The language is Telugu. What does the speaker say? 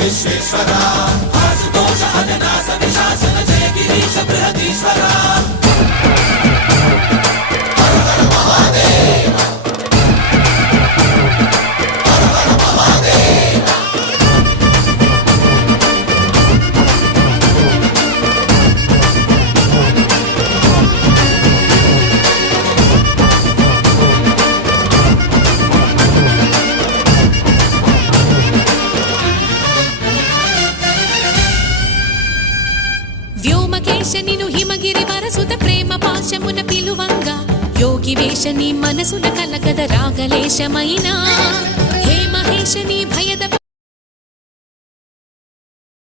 విశ్వేశ్వరా ఆశుతోష అజనాస విశాసన జయ గిరీశ బృహదీశ్వరా హర హర మహాదేవ హర హర మహాదేవ వ్యోమకేశనిను హిమగిరి వరసుత ప్రేమ పాశమున పిలువంగా యోగి వేషని మనసున కలకద రాగలేశమైనా హే మహేశని భయద